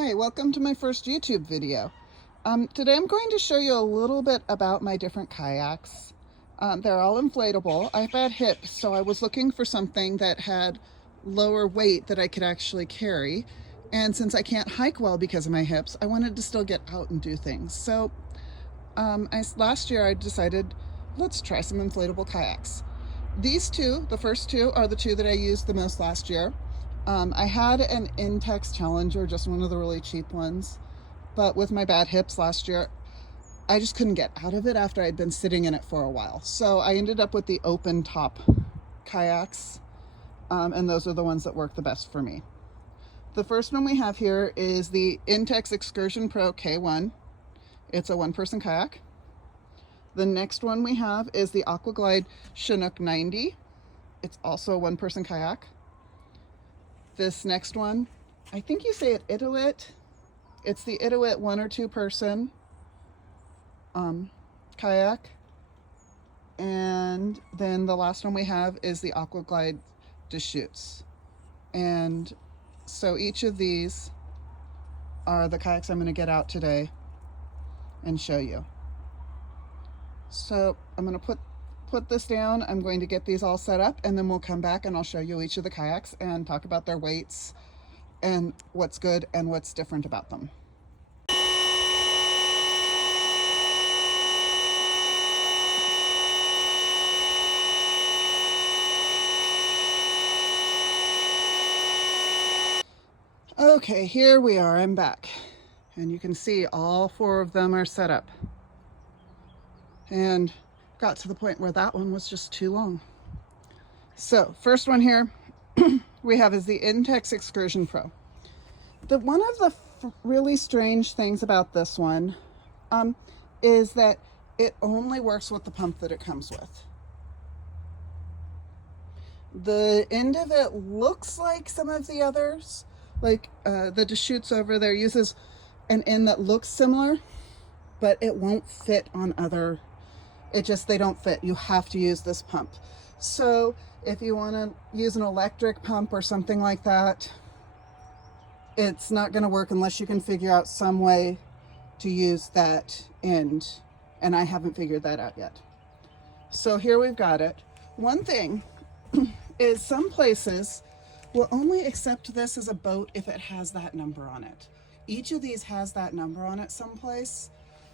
Hi, welcome to my first YouTube video. Today I'm going to show you a little bit about my different kayaks. They're all inflatable. I have bad hips, so I was looking for something that had lower weight that I could actually carry. And since I can't hike well because of my hips, I wanted to still get out and do things. So last year I decided, let's try some inflatable kayaks. These two, the first two, are the two that I used the most last year. I had an Intex Challenger, just one of the really cheap ones, but with my bad hips last year, I just couldn't get out of it after I'd been sitting in it for a while. So I ended up with the open top kayaks, and those are the ones that work the best for me. The first one we have here is the Intex Excursion Pro K1. It's a one-person kayak. The next one we have is the Aquaglide Chinook 90. It's also a one-person kayak. This next one, I think you say it Itiwit. It's the Itiwit 1 or 2 person kayak. And then the last one we have is the Aquaglide Deschutes. And so each of these are the kayaks I'm going to get out today and show you. So I'm going to put this down. I'm going to get these all set up, and then we'll come back and I'll show you each of the kayaks and talk about their weights and what's good and what's different about them. Okay, here we are. I'm back, and you can see all 4 of them are set up, and got to the point where that one was just too long. So first one here we have is the Intex Excursion Pro. One of the really strange things about this one is that it only works with the pump that it comes with. The end of it looks like some of the others, like the Deschutes over there uses an end that looks similar, but it won't fit on other. They don't fit. You have to use this pump. So if you want to use an electric pump or something like that, it's not going to work unless you can figure out some way to use that end. And I haven't figured that out yet. So here we've got it. One thing is some places will only accept this as a boat if it has that number on it. Each of these has that number on it someplace.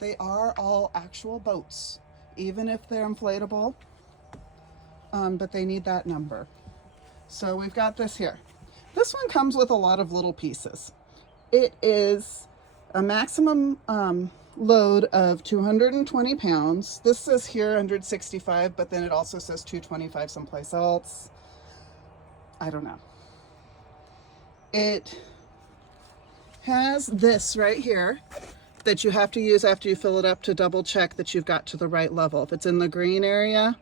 They are all actual boats, even if they're inflatable, but they need that number. So we've got this here. This one comes with a lot of little pieces. It is a maximum load of 220 pounds. This says here 165, but then it also says 225 someplace else. I don't know. It has this right here that you have to use after you fill it up to double check that you've got to the right level. If it's in the green area,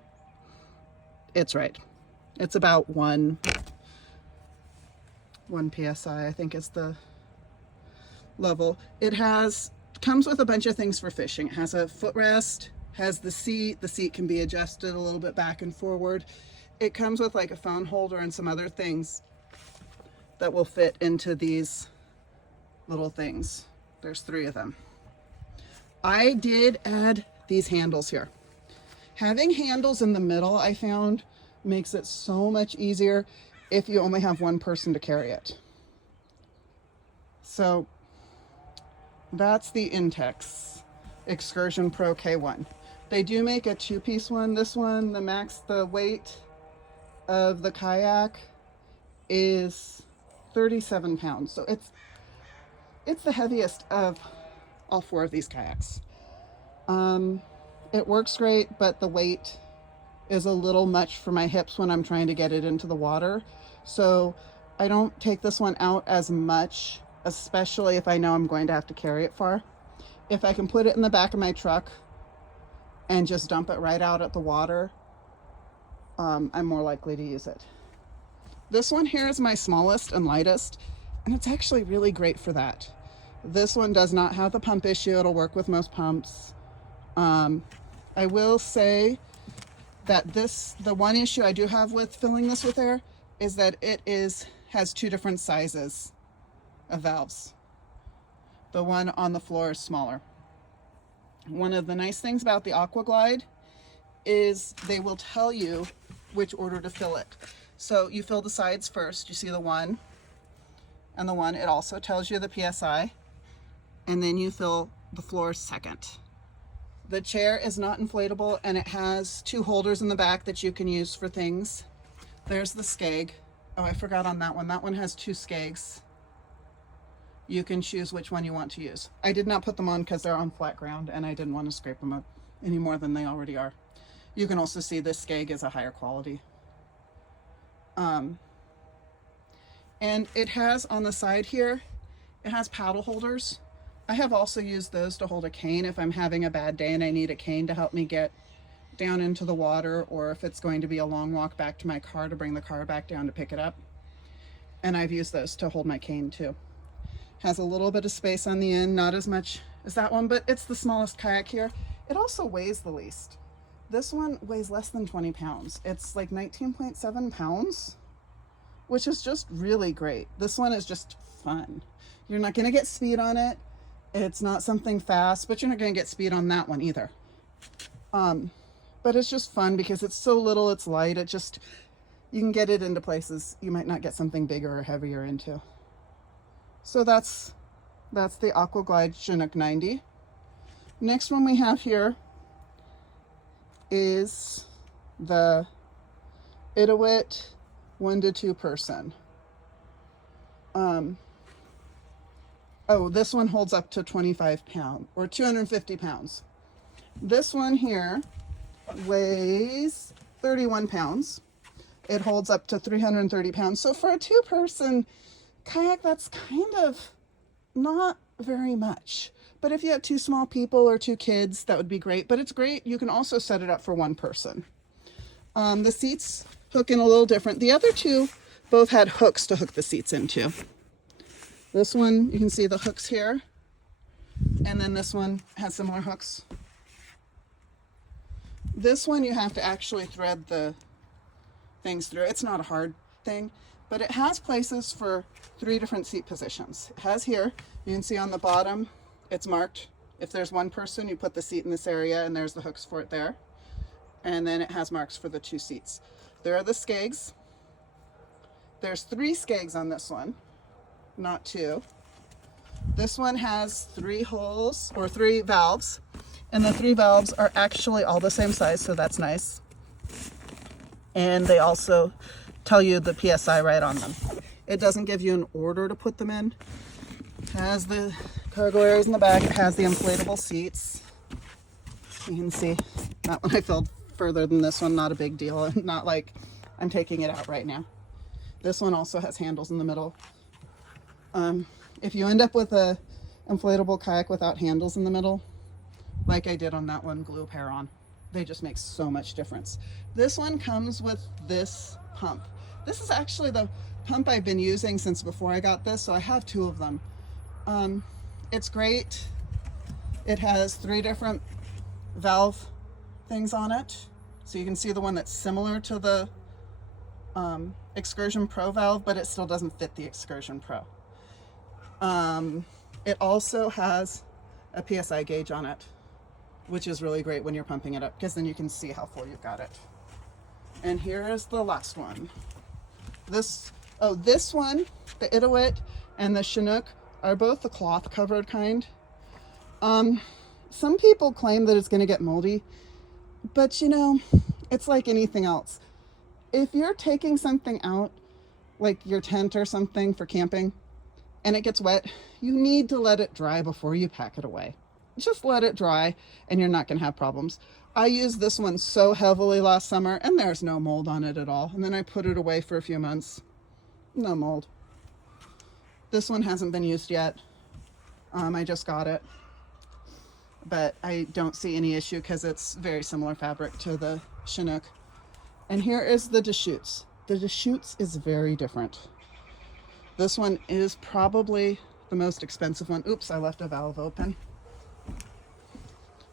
it's right. It's about 1 psi, I think is the level. It comes with a bunch of things for fishing. It has a footrest, has the seat. The seat can be adjusted a little bit back and forward. It comes with like a phone holder and some other things that will fit into these little things. There's 3 of them. I did add these handles here. Having handles in the middle, I found, makes it so much easier if you only have one person to carry it. So that's the Intex Excursion Pro K1. They do make a 2-piece one. This one, the weight of the kayak is 37 pounds. So it's the heaviest of all 4 of these kayaks. It works great, but the weight is a little much for my hips when I'm trying to get it into the water. So I don't take this one out as much, especially if I know I'm going to have to carry it far. If I can put it in the back of my truck and just dump it right out at the water, I'm more likely to use it. This one here is my smallest and lightest, and it's actually really great for that. This one does not have the pump issue. It'll work with most pumps. I will say that the one issue I do have with filling this with air is that it has 2 different sizes of valves. The one on the floor is smaller. One of the nice things about the Aquaglide is they will tell you which order to fill it. So you fill the sides first. You see the one and the one. It also tells you the PSI. And then you fill the floor second. The chair is not inflatable, and it has 2 holders in the back that you can use for things. There's the skeg. Oh, I forgot on that one. That one has 2 skegs. You can choose which one you want to use. I did not put them on because they're on flat ground and I didn't want to scrape them up any more than they already are. You can also see this skeg is a higher quality. And it has on the side here, it has paddle holders. I have also used those to hold a cane if I'm having a bad day and I need a cane to help me get down into the water, or if it's going to be a long walk back to my car to bring the car back down to pick it up. And I've used those to hold my cane too. Has a little bit of space on the end, not as much as that one, but it's the smallest kayak here. It also weighs the least. This one weighs less than 20 pounds. It's like 19.7 pounds, which is just really great. This one is just fun. You're not gonna get speed on it. It's not something fast, but you're not gonna get speed on that one either. But it's just fun because it's so little, it's light. It just, you can get it into places you might not get something bigger or heavier into. So that's the Aquaglide Chinook 90. Next one we have here is the Itiwit 1 to 2 person. Oh, this one holds up to 25 pounds or 250 pounds. This one here weighs 31 pounds. It holds up to 330 pounds. So for a 2-person kayak, that's kind of not very much. But if you have 2 small people or 2 kids, that would be great. But it's great. You can also set it up for 1 person. The seats hook in a little different. The other 2 both had hooks to hook the seats into. This one, you can see the hooks here. And then this one has similar hooks. This one, you have to actually thread the things through. It's not a hard thing, but it has places for 3 different seat positions. It has here, you can see on the bottom, it's marked. If there's 1 person, you put the seat in this area and there's the hooks for it there. And then it has marks for the 2 seats. There are the skegs. There's 3 skegs on this one, not 2. This one has 3 holes or 3 valves, and the 3 valves are actually all the same size, so that's nice. And they also tell you the PSI right on them. It doesn't give you an order to put them in. It has the cargo areas in the back. It has the inflatable seats. You can see that one I filled further than this one, not a big deal. Not like I'm taking it out right now. This one also has handles in the middle. If you end up with a inflatable kayak without handles in the middle, like I did on that one, glue a pair on. They just make so much difference. This one comes with this pump. This is actually the pump I've been using since before I got this, so I have 2 of them. It's great. It has 3 different valve things on it. So you can see the one that's similar to the Excursion Pro valve, but it still doesn't fit the Excursion Pro. It also has a PSI gauge on it, which is really great when you're pumping it up, because then you can see how full you've got it. And here is the last one. This one, the Itiwit and the Chinook, are both the cloth covered kind. Some people claim that it's going to get moldy, but you know, it's like anything else. If you're taking something out, like your tent or something for camping, and it gets wet, you need to let it dry before you pack it away. Just let it dry and you're not going to have problems. I used this one so heavily last summer and there's no mold on it at all. And then I put it away for a few months. No mold. This one hasn't been used yet. I just got it. But I don't see any issue because it's very similar fabric to the Chinook. And here is the Deschutes. The Deschutes is very different. This one is probably the most expensive one. Oops, I left a valve open.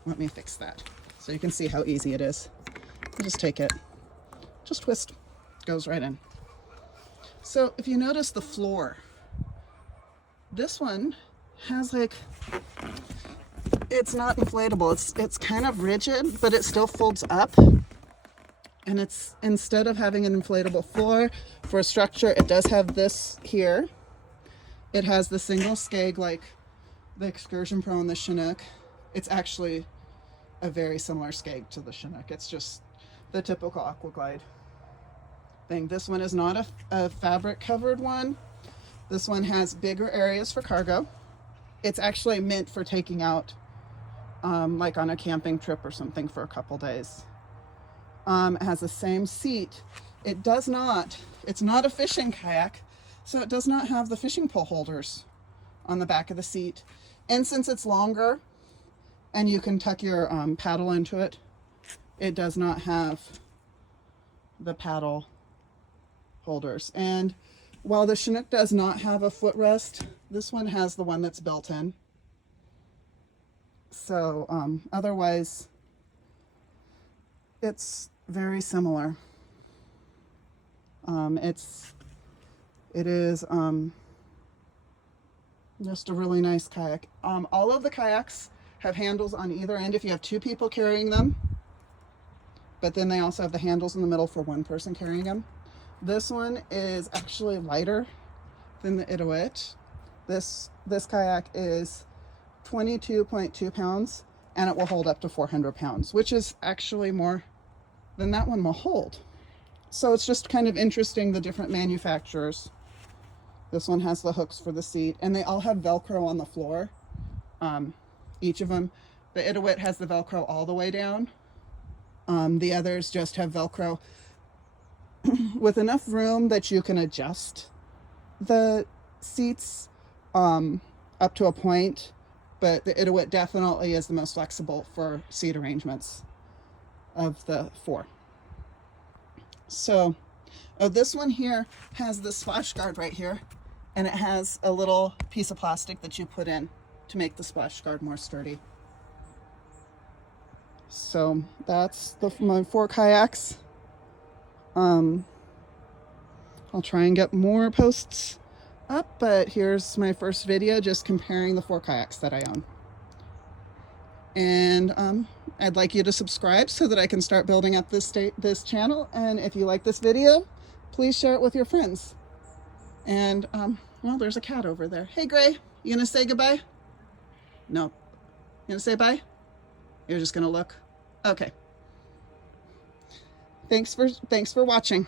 Let me fix that so you can see how easy it is. You just take it, just twist, goes right in. So if you notice the floor, this one has like, it's not inflatable. It's kind of rigid, but it still folds up. And it's, instead of having an inflatable floor for a structure, it does have this here. It has the single skeg like the Excursion Pro and the Chinook. It's actually a very similar skeg to the Chinook. It's just the typical Aquaglide thing. This one is not a fabric covered one. This one has bigger areas for cargo. It's actually meant for taking out like on a camping trip or something for a couple days. It has the same seat. It's not a fishing kayak, so it does not have the fishing pole holders on the back of the seat. And since it's longer and you can tuck your paddle into it, it does not have the paddle holders. And while the Chinook does not have a footrest, this one has the one that's built in. So otherwise, it's very similar. It is just a really nice kayak. All of the kayaks have handles on either end if you have two people carrying them, but then they also have the handles in the middle for one person carrying them. This one is actually lighter than the Itiwit. This kayak is 22.2 pounds, and it will hold up to 400 pounds, which is actually more than that one will hold. So it's just kind of interesting, the different manufacturers. This one has the hooks for the seat, and they all have Velcro on the floor, each of them. The Itiwit has the Velcro all the way down. The others just have Velcro with enough room that you can adjust the seats up to a point, but the Itiwit definitely is the most flexible for seat arrangements of the four. So this one here has the splash guard right here, and it has a little piece of plastic that you put in to make the splash guard more sturdy. So that's my 4 kayaks. I'll try and get more posts up, but here's my first video just comparing the 4 kayaks that I own. And I'd like you to subscribe so that I can start building up this channel. And if you like this video, please share it with your friends. And well, there's a cat over there. Hey Gray, you gonna say goodbye? No. You gonna say bye? You're just gonna look? Okay. Thanks for watching.